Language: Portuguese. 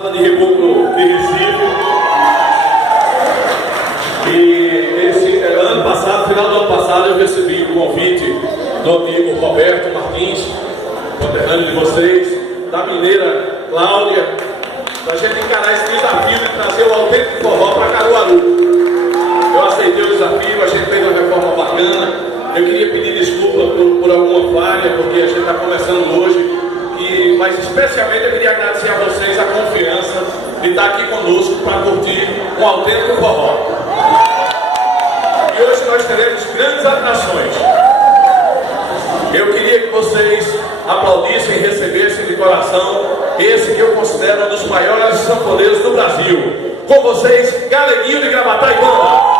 de Reboco de Recife. E esse ano passado, final do ano passado, eu recebi o convite do amigo Roberto Martins, conterrâneo de vocês, da mineira Cláudia, para a gente encarar esse desafio de trazer o autêntico forró para Caruaru. Eu aceitei o desafio, a gente fez uma reforma bacana. Eu queria pedir desculpa por alguma falha, porque a gente está começando hoje. Mas especialmente eu queria agradecer a vocês a confiança de estar aqui conosco para curtir um autêntico forró. E hoje nós teremos grandes atrações. Eu queria que vocês aplaudissem e recebessem de coração esse que eu considero um dos maiores sanfoneiros do Brasil. Com vocês, Galeguinho de Gravataí Banda.